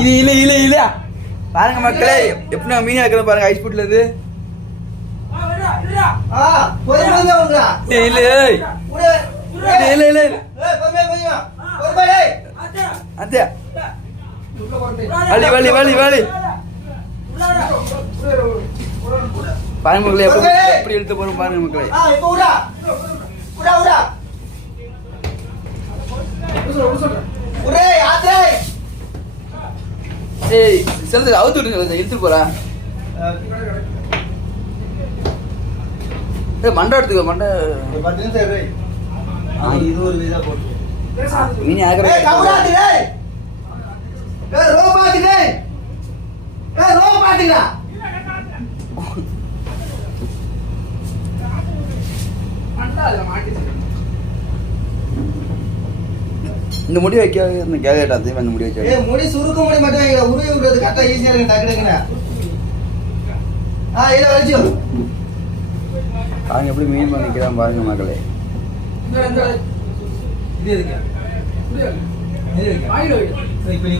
இது இல்ல இல்ல இல்ல பாருங்க மக்களே எப்படி மீன் இருக்கிற பாருங்க ஐஸ் புட்ல இருந்து வலி வலி வலி வலி பாருங்க மக்களே எப்படி எடுத்து போறோம் பாருங்க மக்களே ஏய் செல்ல அவுத்து விடுங்க எடுத்துட்டு போறா ஏய் மண்டை எடுத்துக்கோ மண்டை 10 நிமிஷம் ஏய் இது ஒரு வீதா போடு மீன் ஆகற ஏய் கவுடாதி டேய் ஏய் ரோபாதி டேய் ஏய் ரோபாதிடா மண்டால மாட்டிச்சு இந்த முடி வைக்க இந்த கேலட் அதே அந்த முடி வைக்க ஏய் முடி சுருக்க முடி மட்டும் வைங்க உருவி விடுறது கரெக்ட்டா ஈஸியா இருக்கு டக்கு டக்குனா இத வச்சு பாருங்க எப்படி மீன் பண்ணிக்கிறான் பாருங்க மக்களே இது எதுக்கு இது எதுக்கு ஆயில வை